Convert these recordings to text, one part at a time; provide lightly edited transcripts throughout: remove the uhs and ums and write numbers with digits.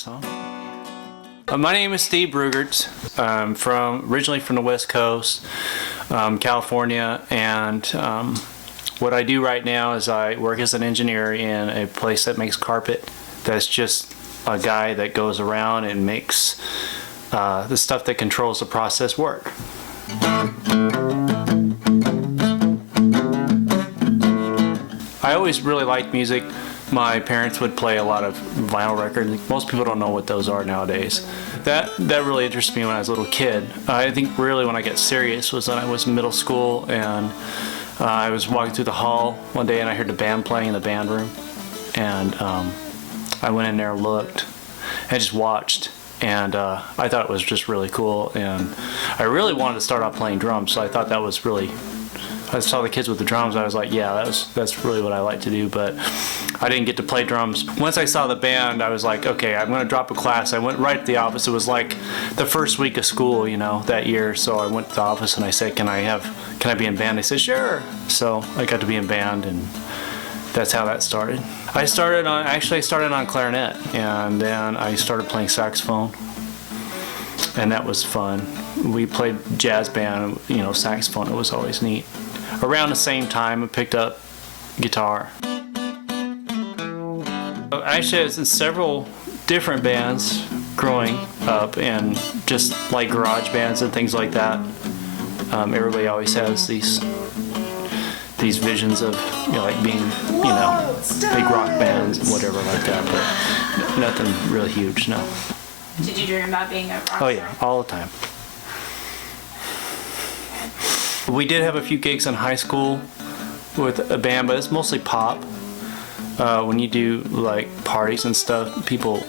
song. My name is Steve Brueggert. I'm originally from the West Coast, California, and what I do right now is I work as an engineer in a place that makes carpet. That's just a guy that goes around and makes the stuff that controls the process work. I always really liked music. My parents would play a lot of vinyl records. Most people don't know what those are nowadays. That really interested me when I was a little kid. I think really when I got serious was when I was in middle school, and I was walking through the hall one day and I heard the band playing in the band room, and I went in there and looked and just watched, and I thought it was just really cool, and I really wanted to start out playing drums, so I thought that was really, I saw the kids with the drums, I was like, yeah, that's really what I like to do, but I didn't get to play drums. Once I saw the band, I was like, okay, I'm going to drop a class. I went right to the office. It was like the first week of school, you know, that year, so I went to the office and I said, can I be in band? They said, sure. So I got to be in band, and that's how that started. I started on clarinet, and then I started playing saxophone, and that was fun. We played jazz band, you know, saxophone. It was always neat. Around the same time, I picked up guitar. Actually, I was in several different bands growing up, and just like garage bands and things like that. Everybody always has these visions of, you know, like being, you know, big rock bands and whatever like that, but nothing really huge, no. Did you dream about being a rock star? Oh yeah, all the time. We did have a few gigs in high school with a band, but it's mostly pop. When you do like parties and stuff, people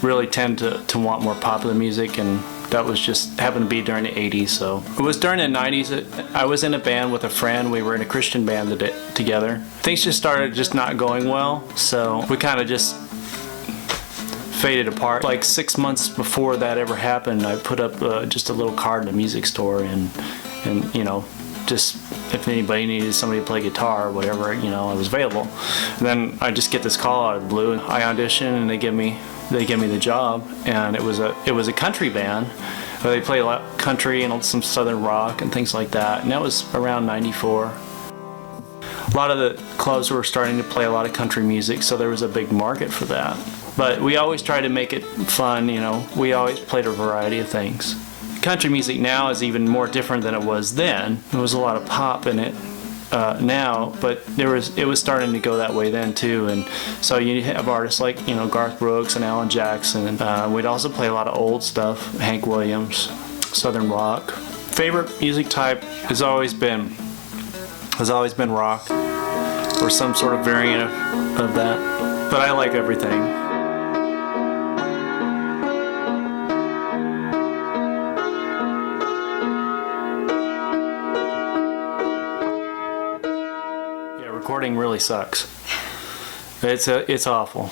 really tend to want more popular music, and that was just happened to be during the 80s. So it was during the 90s that I was in a band with a friend. We were in a Christian band together. Things just started just not going well, so we kind of just faded apart. Like 6 months before that ever happened, I put up just a little card in a music store, and you know, just if anybody needed somebody to play guitar or whatever, you know, I was available. And then I just get this call out of the blue, and I audition, and they give me the job, and it was a country band. They play a lot of country and some southern rock and things like that, and that was around '94. A lot of the clubs were starting to play a lot of country music, so there was a big market for that. But we always tried to make it fun, you know. We always played a variety of things. Country music now is even more different than it was then. There was a lot of pop in it now, but it was starting to go that way then too. And so you have artists like, you know, Garth Brooks and Alan Jackson. We'd also play a lot of old stuff, Hank Williams, southern rock. Favorite music type has always been rock or some sort of variant of that. But I like everything. Recording really sucks. It's awful.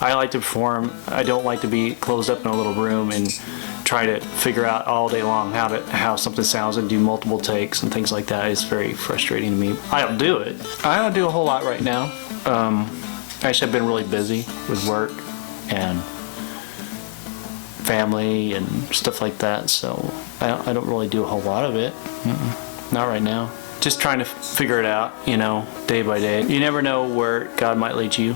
I like to perform. I don't like to be closed up in a little room and try to figure out all day long how something sounds and do multiple takes and things like that. It's very frustrating to me. I don't do it. I don't do a whole lot right now. Actually, I've been really busy with work and family and stuff like that, so I don't really do a whole lot of it. Not right now. Just trying to figure it out, you know, day by day. You never know where God might lead you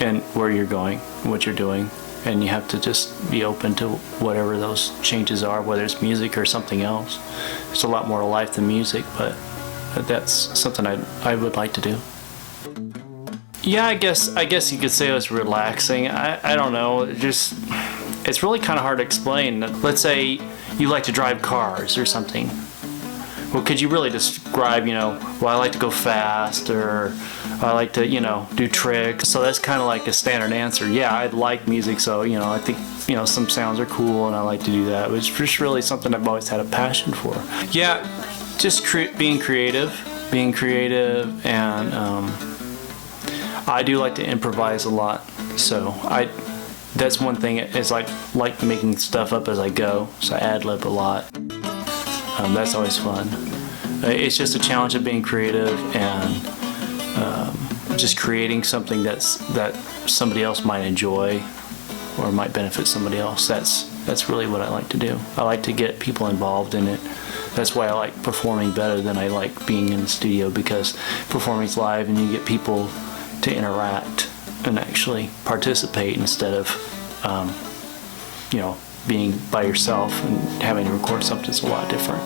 and where you're going, what you're doing, and you have to just be open to whatever those changes are, whether it's music or something else. There's a lot more to life than music, but that's something I would like to do. Yeah, I guess you could say it was relaxing. I don't know, it's really kind of hard to explain. Let's say you like to drive cars or something. Well, could you really describe, you know, well, I like to go fast, or I like to, you know, do tricks. So that's kind of like a standard answer. Yeah, I like music, so, you know, I think, you know, some sounds are cool and I like to do that. It's just really something I've always had a passion for. Yeah, just being creative, and I do like to improvise a lot. So that's one thing, is like making stuff up as I go, so I ad-lib a lot. That's always fun. It's just a challenge of being creative and just creating something that somebody else might enjoy. or might benefit somebody else. That's really what I like to do. I like to get people involved in it. That's why I like performing better than I like being in the studio, because performing's live and you get people to interact and actually participate instead of, being by yourself and having to record something. It's a lot different.